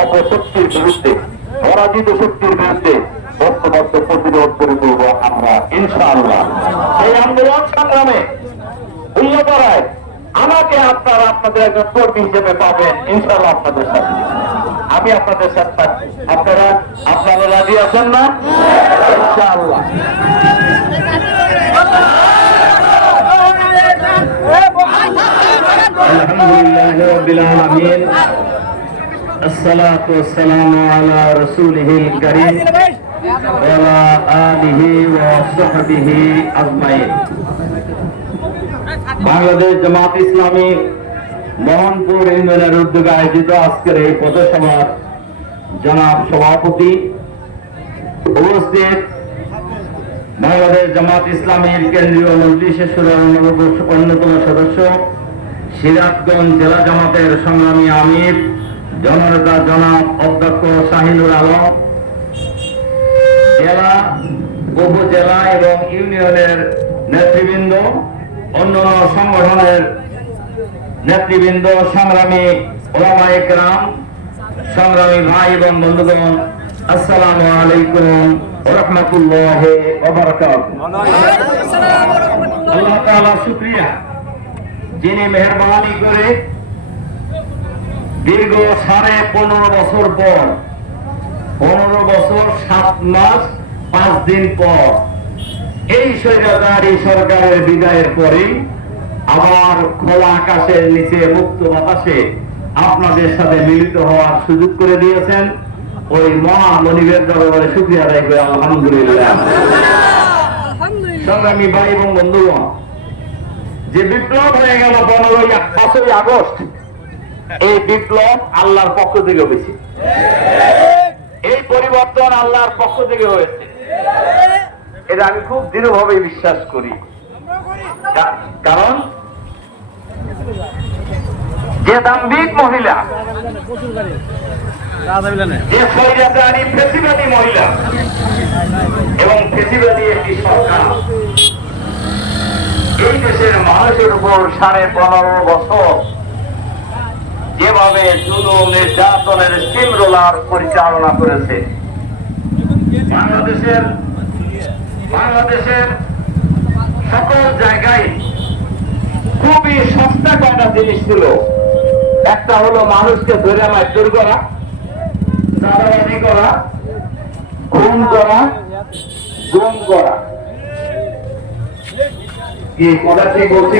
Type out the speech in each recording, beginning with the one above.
অপশক্তির বিরুদ্ধে পরাজিত শক্তির বিরুদ্ধে ঐক্যবদ্ধ প্রতিরোধ করে তুলব আমরা ইনশাআল্লাহ এই আন্দোলন সংগ্রামে উল্লপরায় আমাকে আপনারা আপনাদের একজন কর্মী হিসেবে পাবেন ইনশাআল্লাহ আপনাদের সাথে আমি আপনাদের সাথে থাকবো। আপনারা আপনারা রাজি আছেন না ইনশাআল্লাহ الحمد لله رب العالمين الصلاة والسلام على رسوله الكريم وعلى آله وصحبه أجمعين বাংলাদেশ জামাত ইসলামী মোহনপুর ইউনিয়নের উদ্যোগে আয়োজিত আজকের এই পথসভার জনাব সভাপতি উপস্থিত বাংলাদেশ জামাত ইসলামীর কেন্দ্রীয় মজলিসের সুরের অন্যতম সদস্য সিরাজগঞ্জ জেলা জামাতের সংগ্রামী আমির জননেতা জনাব অধ্যক্ষ শাহিনুর আলম জেলা উপজেলা এবং ইউনিয়নের নেতৃবৃন্দ অন্য সংগঠনের নেতৃবৃন্দ সংগ্রামী ওলামা একরাম সংগ্রামী ভাই এবং বন্ধুগণ আসসালামু আলাইকুম রহমতুল্লাহ আল্লাহ তাআলা শুকরিয়া। যিনি মেহরবানি করে দীর্ঘ সাড়ে পনেরো বছর পর পনেরো বছর সাত মাস পাঁচ দিন পর এই স্বৈরাচারী সরকারের বিদায়ের পরে আবার খোলা আকাশের নিচে মুক্ত বাতাসে আপনাদের সাথে মিলিত হওয়ার সুযোগ করে দিয়েছেন ওই মহা মনিবের দরবারে শুক্রিয়া আদায় করে আলহামদুলিল্লাহ। সংগ্রামী ভাই এবং বন্ধুগণ যে বিপ্লব হয়ে গেল পনেরোই পাঁচই আগস্ট এই বিপ্লব আল্লাহর পক্ষ থেকে হয়েছে। এই পরিবর্তন আল্লাহর পক্ষ থেকে হয়েছে। এটা আমি খুব দৃঢ়ভাবে বিশ্বাস করি। কারণ, যে দাম্ভিক মহিলা, যে স্বৈরাচারী ফেসিবাদী মহিলা এবং ফেসিবাদী একটি সরকার এই দেশের মানুষের উপর সাড়ে পনেরো বছর যেভাবে জুলুম, নির্যাতনের স্টিম রোলার পরিচালনা করেছে। বাংলাদেশের বাংলাদেশের সকল জায়গায় খুবই সস্তা কয়টা জিনিস ছিল। একটা হলো মানুষকে ধরে মারধর করা চাঁদাবাজি করা, খুন করা, গুম করা। কি, কথা ঠিক বলছি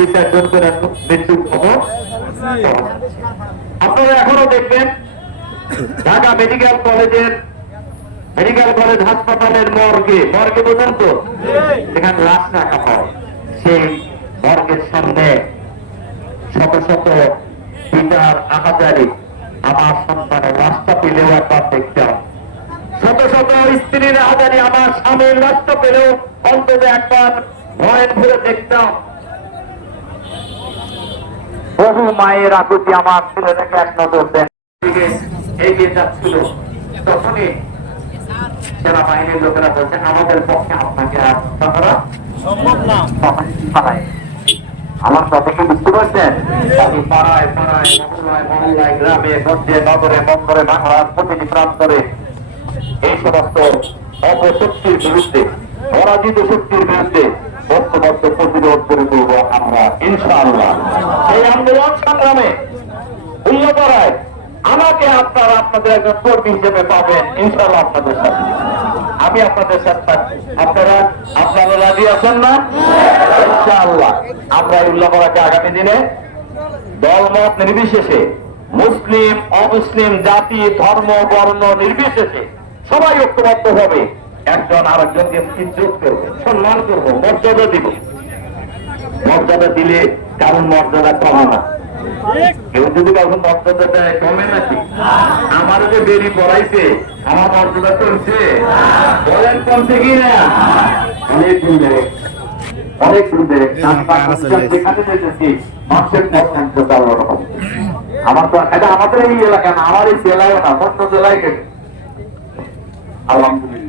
দুই চারজন করে আপনারা এখনও দেখবেন, ঢাকা মেডিকেল কলেজের, মেডিকেল কলেজ হাসপাতালের মর্গে মর্গে বোঝেন তো? সেখানে লাশ রাখা হয়। সেই মর্গের সামনে শত শত পিতার আহাজারি, আমার সন্তানের লাশটা পেলেও একবার দেখতাম। শত শত স্ত্রীর আহাজারি, আমার স্বামীর লাশটা পেলেও অন্তত একবার ভয়ের ভরে দেখতাম। বহু মায়ের আকুতি আমার ছেলেটাকে এক নজর দেন। এগিয়ে যাচ্ছিল। তখনই সেনাবাহিনীর লোকেরা বলছে আমাদের পক্ষে আপনাকে আর করা সম্ভব না। আমার কথা কি বুঝতে পারছেন? পাড়ায় পাড়ায় মহল্লায় মহল্লায় গ্রামে গঞ্জে নগরে বন্দরে বাংলার প্রতিটি প্রান্তরে এই সমস্ত অপশক্তির বিরুদ্ধে পরাজিত শক্তির বিরুদ্ধে ঐক্যবদ্ধ প্রতিরোধ করে তুলব আমরা, ইনশাআল্লাহ। এই আন্দোলন সংগ্রামে উল্লপরায় আমাকে আপনারা আপনাদের একজন কর্মী হিসেবে পাবেন, ইনশাআল্লাহ আপনাদের সাথে। আমি আপনাদের সাথে থাকব। আপনারা আপনারা রাজি আছেন না? ইনশাআল্লাহ। আমরা এই উল্লাপরাকে আগামী দিনে দলমত নির্বিশেষে, মুসলিম, অমুসলিম, জাতি, ধর্ম, বর্ণ নির্বিশেষে সবাই ঐক্যবদ্ধ হবে। একজন আরেকজনকে ইজ্জত করবে সম্মান করব মর্যাদা দিব। মর্যাদা দিলে কারণ মর্যাদা কমে না। কেউ যদি কাউকে মর্যাদা দেয় কমে নাকি? আমার যে বেরি পড়াইছে আমার মর্যাদা চলছে বলেন কমছে কি না? অনেক দিন অনেক যেখানে মানুষের আমার তো এটা আমাদের এই এলাকা না আমার এই জেলায় না অন্য জেলায় গেছে। আলহামদুলিল্লাহ।